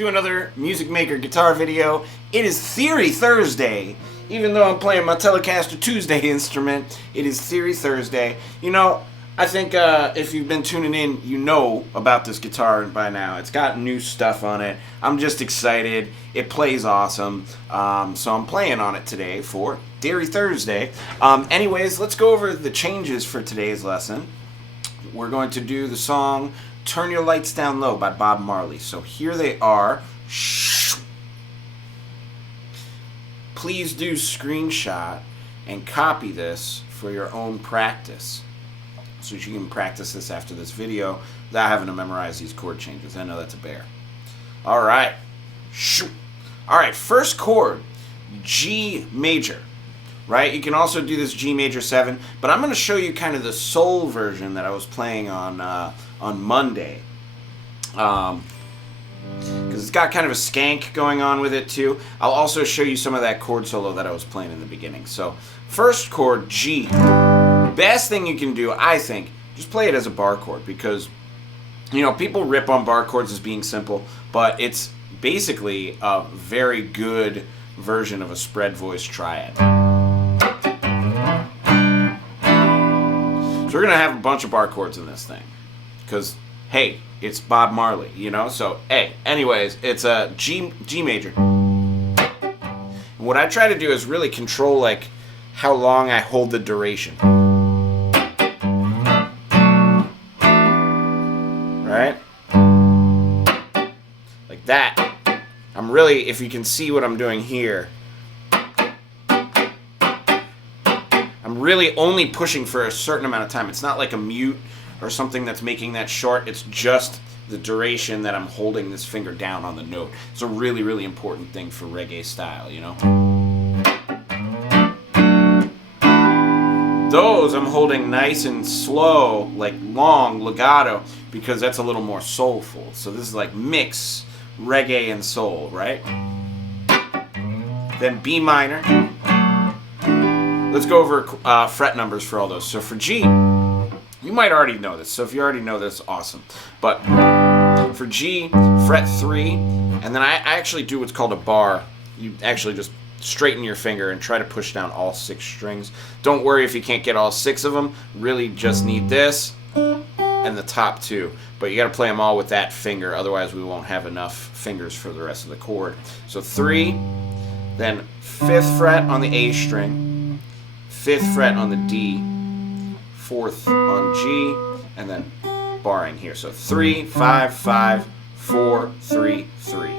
to another Music Maker guitar video. It is Theory Thursday. Even though I'm playing my Telecaster Tuesday instrument, it is Theory Thursday. You know, I think if you've been tuning in, you know about this guitar by now. It's got new stuff on it. I'm just excited. It plays awesome. So I'm playing on it today for Theory Thursday. Anyways, let's go over the changes for today's lesson. We're going to do the song Turn Your Lights Down Low by Bob Marley. So here they are. Please do screenshot and copy this for your own practice, so that you can practice this after this video without having to memorize these chord changes. I know that's a bear. Alright. Alright, first chord, G major. Right? You can also do this G major 7, but I'm going to show you kind of the soul version that I was playing on Monday. Because it's got kind of a skank going on with it too. I'll also show you some of that chord solo that I was playing in the beginning. So, first chord, G. Best thing you can do, I think, just play it as a bar chord, because, you know, people rip on bar chords as being simple, but it's basically a very good version of a spread voice triad. So we're going to have a bunch of bar chords in this thing, because, hey, it's Bob Marley, you know? So, hey, anyways, it's a G major. And what I try to do is really control, like, how long I hold the duration. Right? Like that. I'm really, if you can see what I'm doing here, I'm really only pushing for a certain amount of time. It's not like a mute or something that's making that short. It's just the duration that I'm holding this finger down on the note. It's a really, really important thing for reggae style, you know? Those I'm holding nice and slow, like long, legato, because that's a little more soulful. So this is like mix reggae and soul, right? Then B minor. Let's go over fret numbers for all those. So for G, you might already know this. So if you already know this, awesome. But for G, fret 3, and then I actually do what's called a bar. You actually just straighten your finger and try to push down all 6 strings. Don't worry if you can't get all 6 of them. Really just need this and the top 2. But you got to play them all with that finger, otherwise we won't have enough fingers for the rest of the chord. So 3, then 5th fret on the A string, 5th fret on the D, 4th on G, and then barring here. So 3, 5, 5, 4, 3, 3.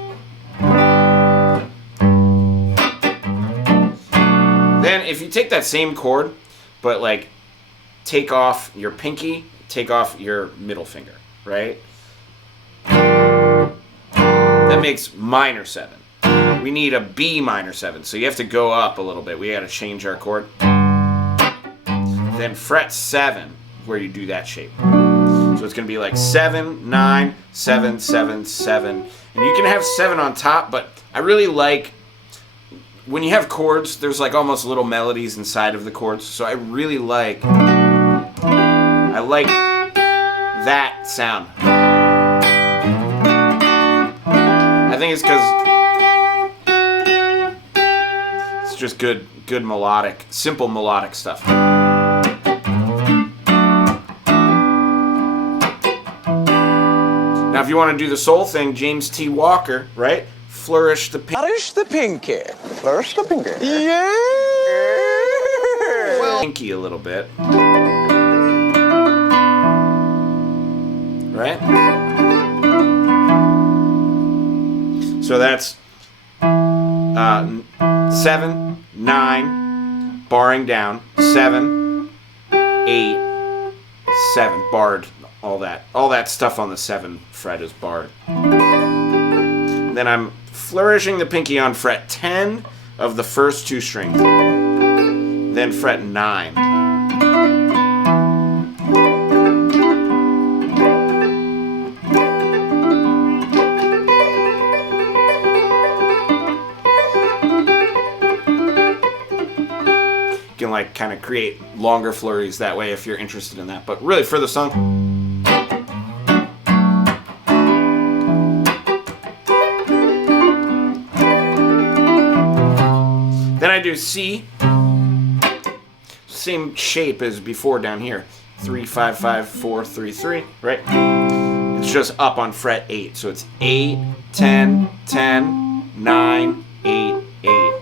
Then if you take that same chord, but like take off your pinky, take off your middle finger, right? That makes minor 7. We need a B minor 7, so you have to go up a little bit. We got to change our chord. Then fret 7, where you do that shape. So it's going to be like 7, 9, 7, 7, 7. And you can have 7 on top, but I really like, when you have chords, there's like almost little melodies inside of the chords. So I really like, that sound. I think it's because it's just good melodic, simple melodic stuff. Now, if you want to do the soul thing, James T. Walker, right? Flourish the pinky. Flourish the pinky. Flourish the pinky. Yeah. Well, pinky a little bit. Right? So that's 7, 9, barring down, 7, 8, 7, barred. All that stuff on the 7 fret is barred. Then I'm flourishing the pinky on fret 10 of the first 2 strings. Then fret 9. You can like kind of create longer flurries that way if you're interested in that. But really for the song, do C, same shape as before down here. 3, 5, 5, 4, 3, 3, right? It's just up on fret 8. So it's 8, 10, 10, 9, 8, 8.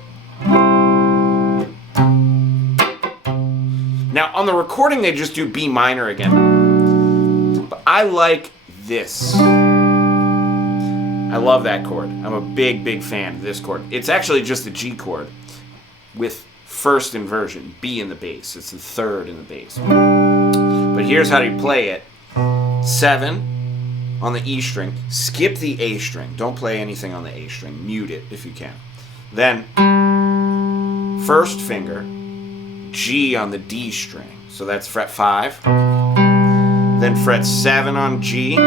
Now, on the recording, they just do B minor again. But I like this. I love that chord. I'm a big, big fan of this chord. It's actually just a G chord with first inversion, B in the bass. It's the third in the bass. But here's how you play it. 7 on the E string. Skip the A string. Don't play anything on the A string. Mute it if you can. Then, first finger, G on the D string. So that's fret 5. Then fret 7 on G, 8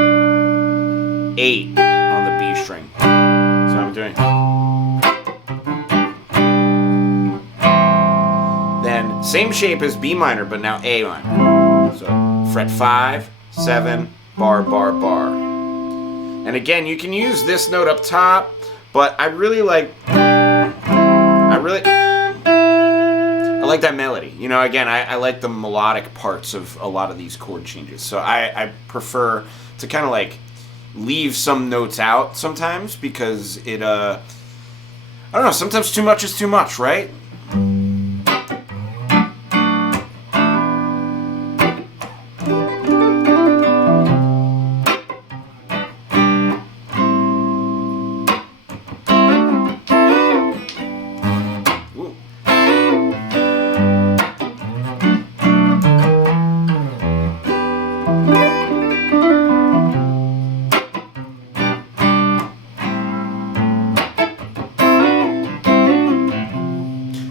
on the B string. So I'm doing. Then same shape as B minor, but now A minor. So fret 5, 7, bar, bar, bar. And again, you can use this note up top, but I like that melody. You know, again, I like the melodic parts of a lot of these chord changes. So I prefer to kind of like leave some notes out sometimes because it, I don't know, sometimes too much is too much, right?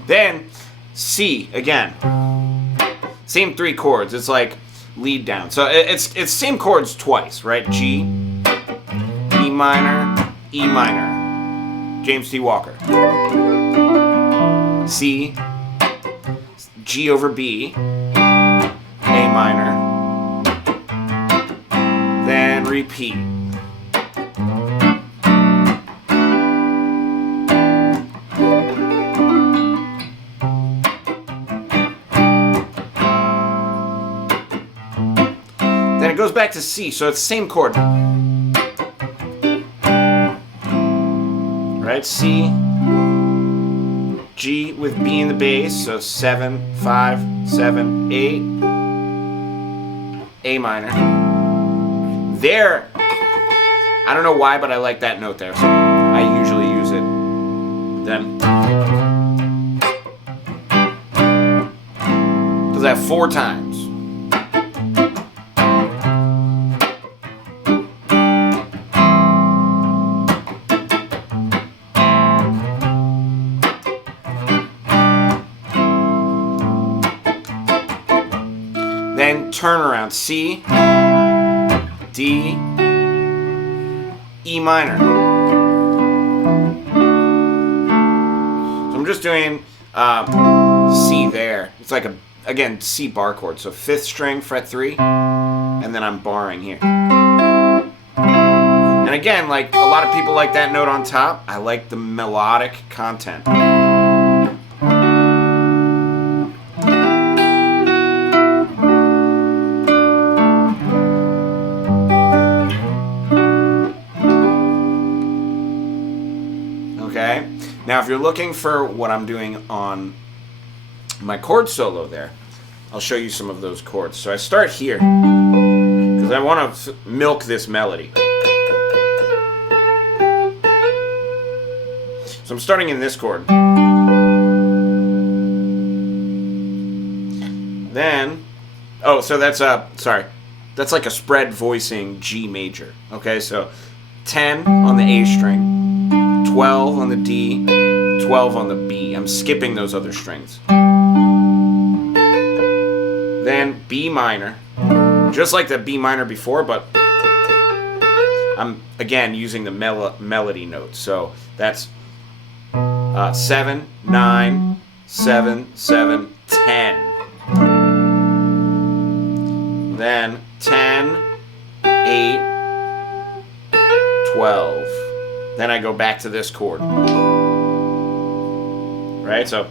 Then C again, same 3 chords. It's like lead down. So it's same chords twice, right? G, E minor, E minor. James T. Walker. C, G over B, A minor. Then repeat. Then it goes back to C, so it's the same chord. Right? C, G with B in the bass, so 7, 5, 7, 8, A minor. There, I don't know why, but I like that note there, so I usually use it. Then, does that 4 times. Then turn around, C, D, E minor. So I'm just doing C there. It's like again, C bar chord. So 5th string, fret 3, and then I'm barring here. And again, like a lot of people like that note on top. I like the melodic content. Okay, now if you're looking for what I'm doing on my chord solo there, I'll show you some of those chords. So I start here because I want to milk this melody. So I'm starting in this chord. Then, oh, so that's that's like a spread voicing G major. Okay, so 10 on the A string, 12 on the D, 12 on the B. I'm skipping those other strings. Then B minor, just like the B minor before, but I'm again using the melody notes. So that's 7, 9, 7, 7, 10. Then 10, 8, 12. Then I go back to this chord. Right? So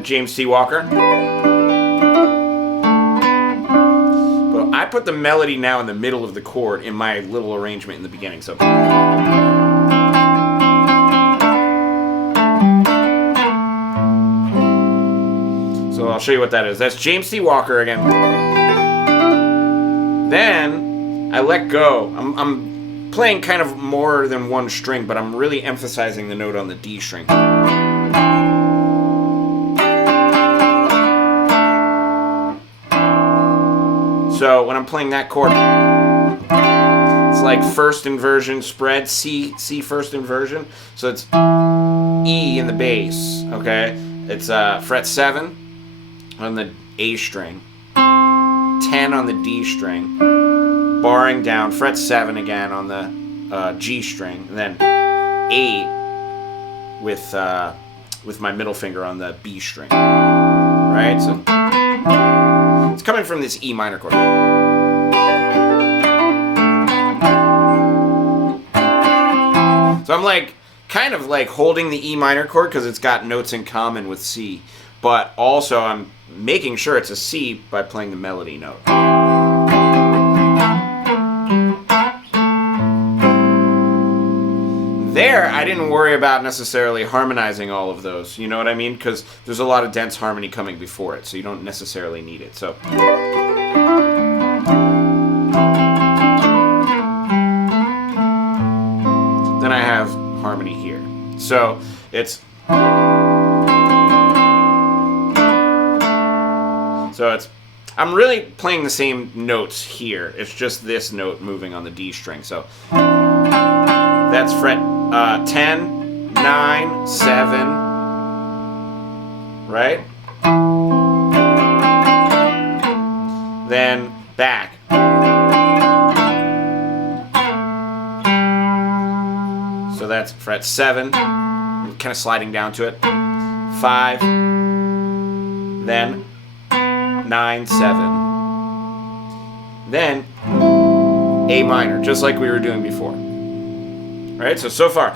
Then James T. Walker. But I put the melody now in the middle of the chord in my little arrangement in the beginning. So I'll show you what that is. That's James T. Walker again. Then I let go. I'm playing kind of more than one string, but I'm really emphasizing the note on the D string. So when I'm playing that chord, it's like first inversion spread, C first inversion. So it's E in the bass, okay? It's fret 7 on the A string, 10 on the D string, barring down, fret 7 again on the G string, and then 8 with my middle finger on the B string, right? So it's coming from this E minor chord. So I'm like, kind of like holding the E minor chord because it's got notes in common with C, but also I'm making sure it's a C by playing the melody note. There, I didn't worry about necessarily harmonizing all of those, you know what I mean? Because there's a lot of dense harmony coming before it, so you don't necessarily need it. So then I have harmony here. So it's I'm really playing the same notes here. It's just this note moving on the D string. So that's fret 10, 9, 7, right? Then back. So that's fret 7, kind of sliding down to it. 5, then 9, 7. Then A minor, just like we were doing before. Right? So far.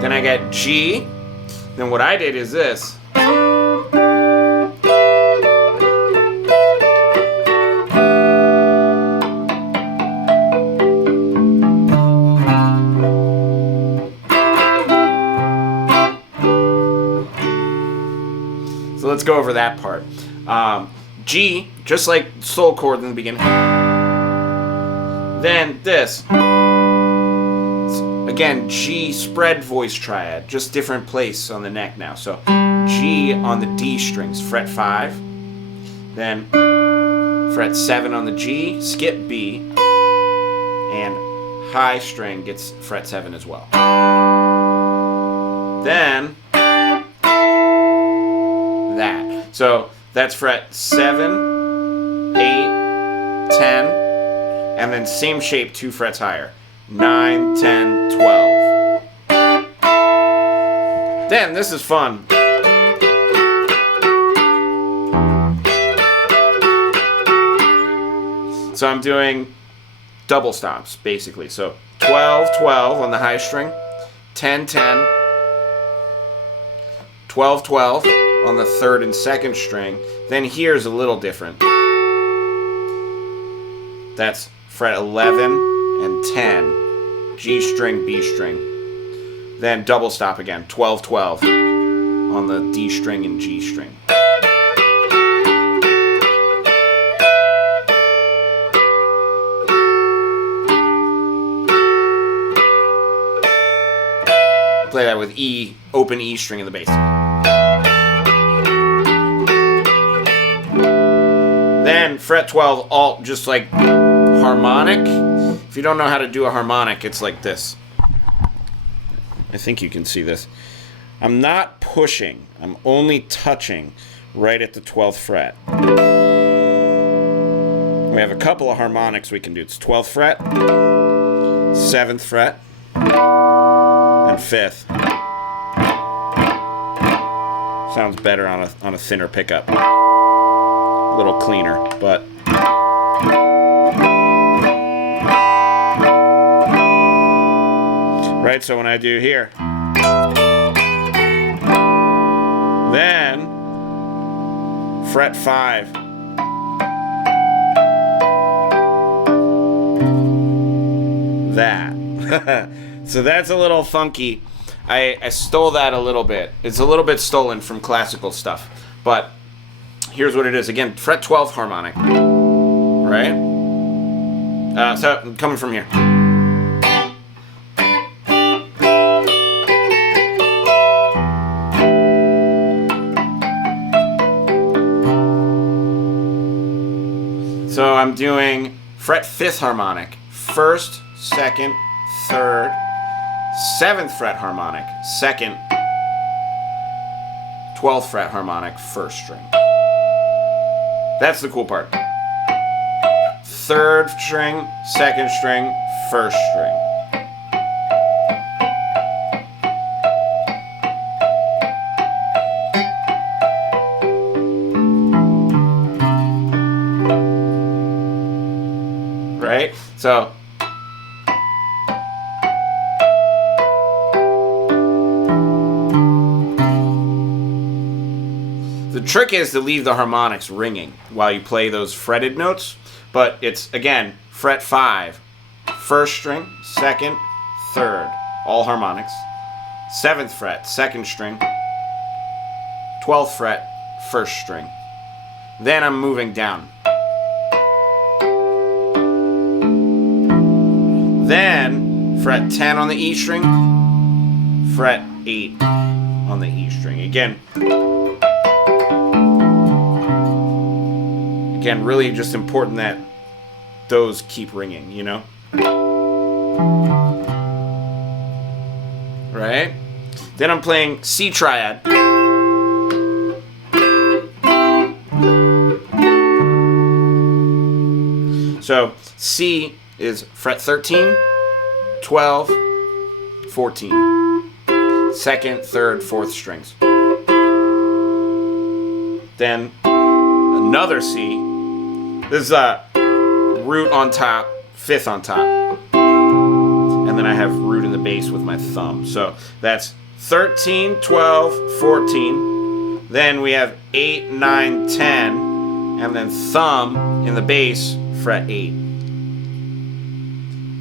Then I get G. Then what I did is this. Let's go over that part. G, just like soul chord in the beginning. Then this. It's, again, G spread voice triad, just different place on the neck now. So G on the D strings, fret 5. Then fret 7 on the G, skip B, and high string gets fret 7 as well. Then that. So that's fret 7, 8, 10, and then same shape 2 frets higher. 9, 10, 12. Then this is fun. So I'm doing double stops basically. So 12, 12 on the high string, 10, 10, 12, 12 on the third and second string. Then here's a little different. That's fret 11 and 10, G string, B string. Then double stop again, 12, 12 on the D string and G string. Play that with E, open E string in the bass. Then fret 12 alt, just like harmonic. If you don't know how to do a harmonic, it's like this. I think you can see this. I'm not pushing, I'm only touching right at the 12th fret. We have a couple of harmonics we can do. It's 12th fret, 7th fret, and 5th. Sounds better on a thinner pickup. A little cleaner, but right, so when I do here, then fret 5. That. So that's a little funky. I stole that a little bit. It's a little bit stolen from classical stuff. But here's what it is. Again, fret 12 harmonic. Right? So coming from here. So I'm doing fret 5th harmonic. 1st, 2nd, 3rd, 7th fret harmonic, 2nd, 12th fret harmonic, 1st string. That's the cool part. 3rd string, 2nd string, 1st string. Right? So the trick is to leave the harmonics ringing while you play those fretted notes, but it's, again, fret 5, 1st string, 2nd, 3rd, all harmonics, 7th fret, 2nd string, 12th fret, 1st string. Then I'm moving down. Then fret 10 on the E string, fret 8 on the E string. Again, really just important that those keep ringing, you know? Right? Then I'm playing C triad. So C is fret 13, 12, 14. 2nd, 3rd, 4th strings. Then another C. This is a root on top, 5th on top. And then I have root in the bass with my thumb. So that's 13, 12, 14. Then we have 8, 9, 10. And then thumb in the bass, fret 8.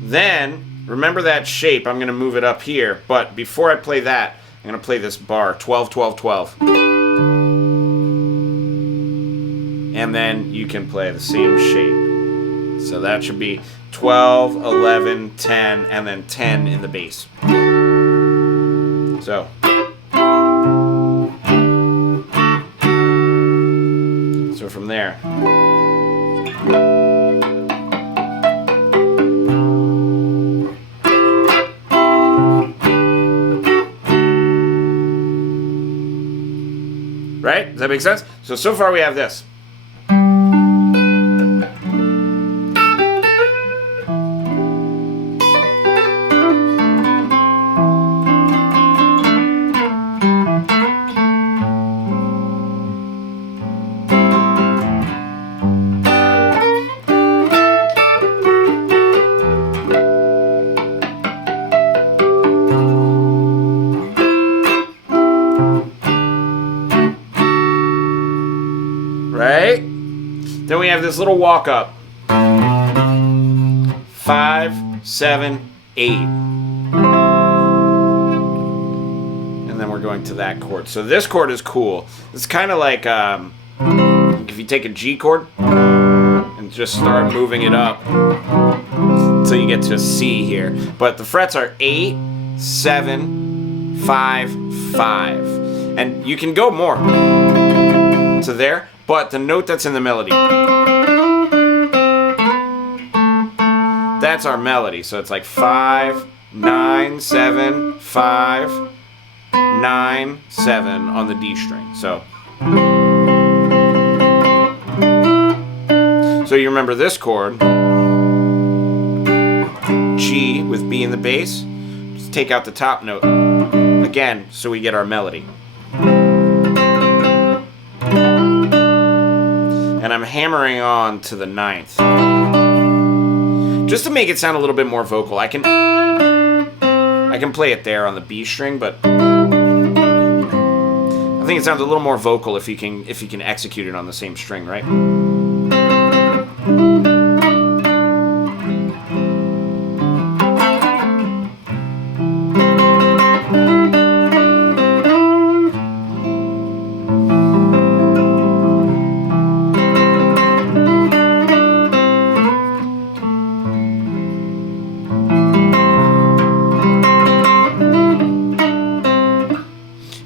Then, remember that shape. I'm going to move it up here. But before I play that, I'm going to play this bar, 12, 12, 12. And then you can play the same shape. So that should be 12, 11, 10, and then 10 in the bass. So from there. Right? Does that make sense? So far we have this. Right? Then we have this little walk up. 5, 7, 8. And then we're going to that chord. So this chord is cool. It's kind of like if you take a G chord and just start moving it up until you get to a C here. But the frets are 8, 7, 5, 5. And you can go more to there. But the note that's in the melody, that's our melody. So it's like 5, 9, 7, 5, 9, 7 on the D string. So you remember this chord, G with B in the bass. Just take out the top note again so we get our melody. and I'm hammering on to the 9th. Just to make it sound a little bit more vocal. I can play it there on the B string, but I think it sounds a little more vocal if you can execute it on the same string, right?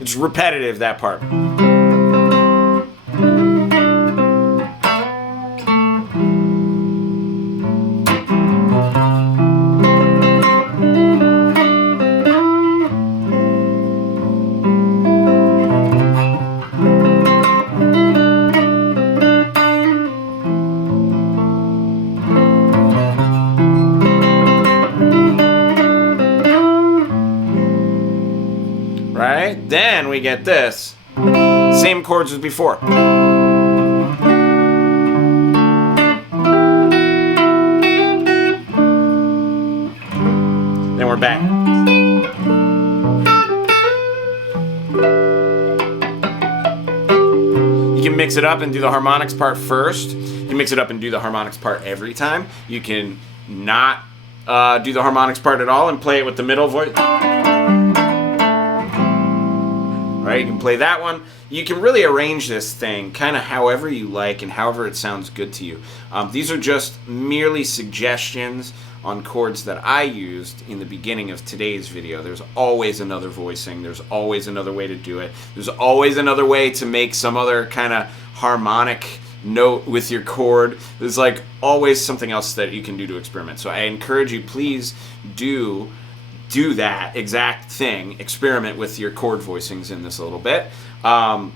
It's repetitive, that part. Right? Then we get this. Same chords as before. Then we're back. You can mix it up and do the harmonics part first. You can mix it up and do the harmonics part every time. You can not do the harmonics part at all and play it with the middle voice. Right? You can play that one. You can really arrange this thing kind of however you like and however it sounds good to you. These are just merely suggestions on chords that I used in the beginning of today's video. There's always another voicing. There's always another way to do it. There's always another way to make some other kind of harmonic note with your chord. There's like always something else that you can do to experiment. So I encourage you, please do that exact thing. Experiment with your chord voicings in this a little bit. And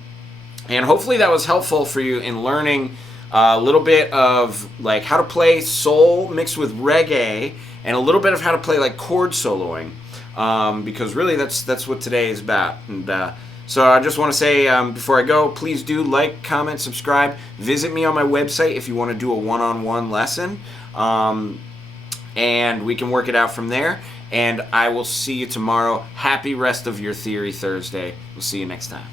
hopefully that was helpful for you in learning a little bit of like how to play soul mixed with reggae and a little bit of how to play like chord soloing. Because really that's what today is about. And so I just want to say before I go, please do like, comment, subscribe. Visit me on my website if you want to do a one-on-one lesson. And we can work it out from there. And I will see you tomorrow. Happy rest of your Theory Thursday. We'll see you next time.